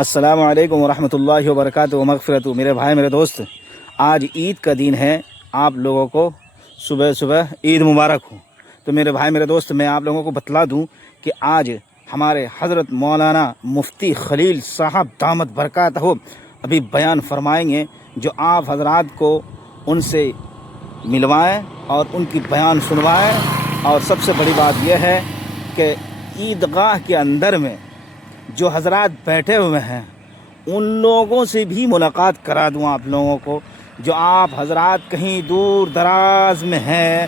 السلام علیکم ورحمۃ اللہ وبرکاتہ و مغفرت. میرے بھائی میرے دوست، آج عید کا دن ہے. آپ لوگوں کو صبح صبح عید مبارک ہو. تو میرے بھائی میرے دوست، میں آپ لوگوں کو بتلا دوں کہ آج ہمارے حضرت مولانا مفتی خلیل صاحب دامت برکاتہ ابھی بیان فرمائیں گے، جو آپ حضرات کو ان سے ملوائیں اور ان کی بیان سنوائیں. اور سب سے بڑی بات یہ ہے کہ عیدگاہ کے اندر میں جو حضرات بیٹھے ہوئے ہیں ان لوگوں سے بھی ملاقات کرا دوں آپ لوگوں کو. جو آپ حضرات کہیں دور دراز میں ہیں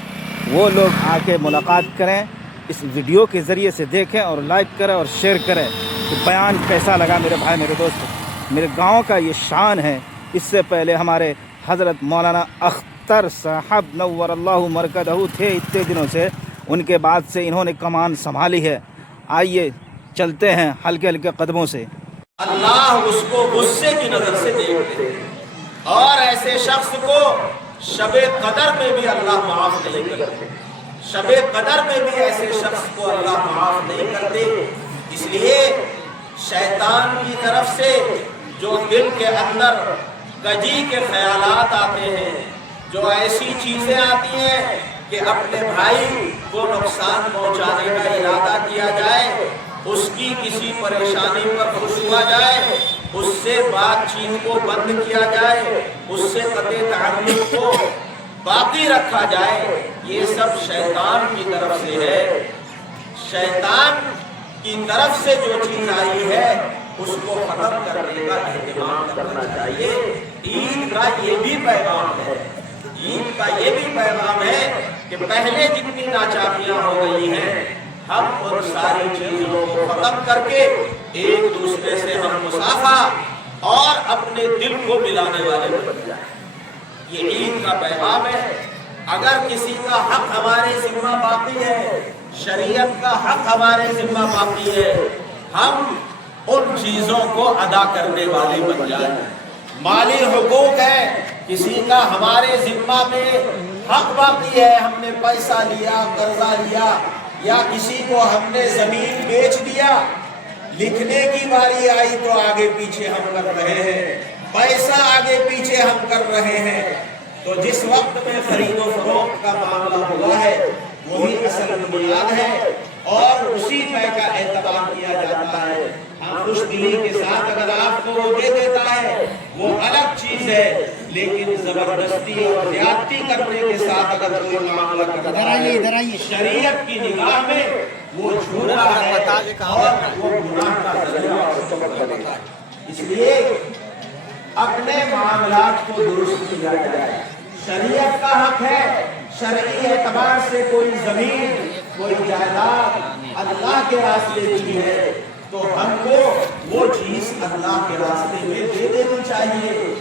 وہ لوگ آ کے ملاقات کریں، اس ویڈیو کے ذریعے سے دیکھیں اور لائک کریں اور شیئر کریں. کہ بیان کیسا لگا میرے بھائی میرے دوست. میرے گاؤں کا یہ شان ہے. اس سے پہلے ہمارے حضرت مولانا اختر صاحب نور اللہ مرکزہ تھے اتنے دنوں سے، ان کے بعد سے انہوں نے کمان سنبھالی ہے. آئیے چلتے ہیں ہلکے ہلکے قدموں سے. اللہ اس کو غصے کی نظر سے دیکھتے ہیں، اور ایسے شخص کو شب قدر میں بھی اللہ معاف نہیں کرتے. شب قدر میں بھی ایسے شخص کو اللہ معاف نہیں کرتے. اس لیے شیطان کی طرف سے جو دل کے اندر کجی کے خیالات آتے ہیں، جو ایسی چیزیں آتی ہیں کہ اپنے بھائی کو نقصان پہنچانے کا ارادہ کیا جائے، اس کی کسی پریشانی پر خوش ہوا جائے، اس سے بات چیت کو بند کیا جائے، اس سے قطع تعلق کو باقی رکھا جائے، یہ سب شیطان کی طرف سے ہے. شیطان کی طرف سے جو چیز آئی ہے اس کو ختم کرنے کا اہتمام کرنا چاہیے. عید کا یہ بھی پیغام ہے، عید کا یہ بھی پیغام ہے کہ پہلے جتنی ناچاکیاں ہو گئی ہیں، ہم ان ساری چیزوں کو ختم کر کے ایک دوسرے سے ہم مصافحہ اور اپنے دل کو ملانے والے بن جائیں. یہ عید کا پیغام ہے. اگر کسی کا حق ہمارے ذمہ باقی ہے، شریعت کا حق ہمارے ذمہ باقی ہے، ہم ان چیزوں کو ادا کرنے والے بن جائیں. مالی حقوق ہے، کسی کا ہمارے ذمہ میں حق باقی ہے، ہم نے پیسہ لیا، قرضہ لیا، یا کسی کو ہم نے زمین بیچ دیا، لکھنے کی باری آئی تو آگے پیچھے ہم کر رہے ہیں، پیسہ آگے پیچھے ہم کر رہے ہیں. تو جس وقت میں خرید و فروخت کا معاملہ ہوا ہے وہی اصل بنیاد ہے، اور اسی پہ کا اعتبار کیا جاتا ہے. ہم خوش دلی کے ساتھ اگر آپ کو وہ دے دیتا ہے وہ الگ چیز ہے، لیکن زبردستی اور زیادتی کرنے کے ساتھ اگر کوئی معاملہ کرتا ہے شریعت کی نگاہ میں وہ جھوٹا ہے اور وہ گناہ کا ذریعہ اور سبب بنتا ہے. اس لیے اپنے معاملات کو درست کیا جائے. شریعت کا حق ہے، شرعی اعتبار سے کوئی زمین کوئی جائیداد اللہ کے راستے کی ہے تو ہم کو وہ چیز اللہ کے راستے میں دے دینی چاہیے.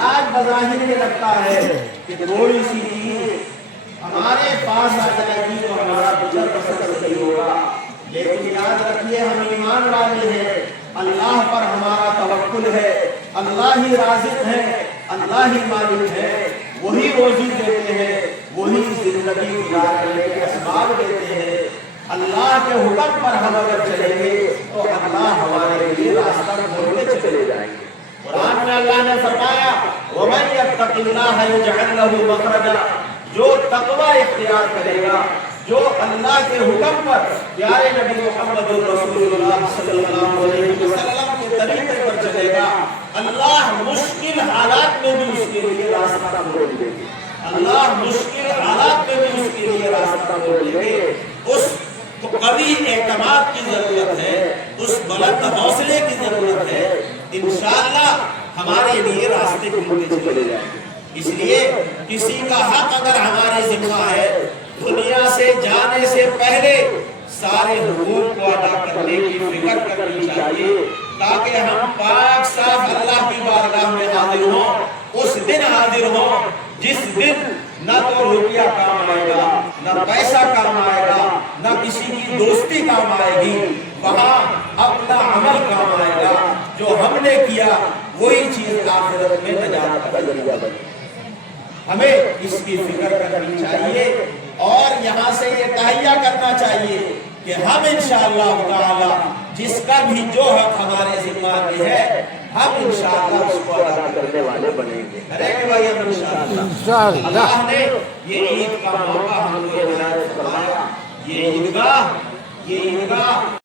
آج بظاہر یہ لگتا ہے کہ کوئی سی چیز ہمارے پاس آ جائے گی تو ہمارا گزر بسر صحیح ہوگا، لیکن یاد رکھیے ہم ایمان والے ہیں، اللہ پر ہمارا توکل ہے، اللہ ہی رازق ہے، اللہ ہی مالک ہے، وہی روزی دیتے ہیں، وہی زندگی گزارنے کے اسباب دیتے ہیں. اللہ کے حکم پر ہم اگر چلیں گے تو اللہ ہمارے لیے راستہ کھول کے چلے جائیں گے. قرآن میں اللہ نے فرمایا وَمَن يَتَّقِ اللَّهَ يَجْعَلْ لَهُ مَخْرَجًا، جو تقوی اختیار کرے گا، جو اللہ کے حکم پر پیارے نبی محمد رسول اللہ صلی اللہ علیہ وسلم کے طریقے پر چلے گا، اللہ مشکل حالات میں بھی اس کے لیے راستہ کھول دے گا. اللہ مشکل حالات میں بھی اس کے لیے راستہ کھول دے گا. اس قوی اعتماد کی ضرورت ہے، اس بلند حوصلے کی ضرورت ہے. انشاءاللہ ہمارے لیے راستے کھلتے چلے جائیں گے. اس لیے کسی کا حق اگر ہمارے ذمہ ہے، دنیا سے جانے سے پہلے سارے حقوق کو ادا کرنے کی فکر کرنی چاہیے، تاکہ ہم پاک صاف اللہ کی بارگاہ میں حاضر ہوں. اس دن حاضر ہوں جس دن نہ تو روپیہ کام آئے گا، نہ پیسہ کام آئے گا، نہ کسی کی دوستی کام آئے گی. وہاں اپنا عمل کام آئے گا، جو ہم نے کیا وہی چیز آخرت میں نجات کا ذریعہ بنے. ہمیں اس کی فکر کرنی چاہیے اور یہاں سے یہ تہیہ کرنا چاہیے کہ ہم انشاءاللہ تعالی جس کا بھی جو حق ہمارے ذمہ میں ہے ہم انشاءاللہ اس کو ادا کرنے والے بنیں گے. کریں گے بھائی ہم انشاءاللہ. اللہ نے یہ عید کا موقع ہم کو عنایت فرمایا. یہ عیدگاہ